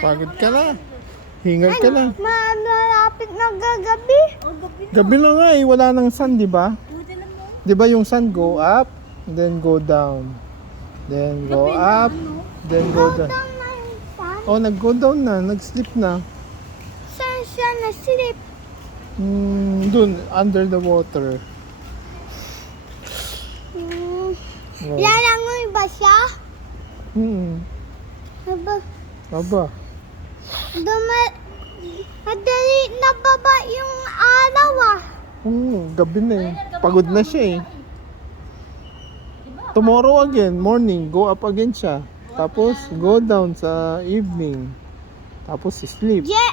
Pagod ka na. Hingal ka na. Malapit na gagabi. Gabi na nga eh, wala nang sun, di ba? Di ba yung sun go up, then go down. Then go up, then go down. Down na yung sun. Oh, nag-go down na, nag-sleep na. Saan siya na-sleep? Dun, under the water. Oh. Lalangoy ba siya? Aba, Aba. madali na baba yung araw ah. Gabi na eh. Pagod na siya eh. Tomorrow again, morning, go up again siya. Tapos, go down sa evening. Tapos, sleep. Je,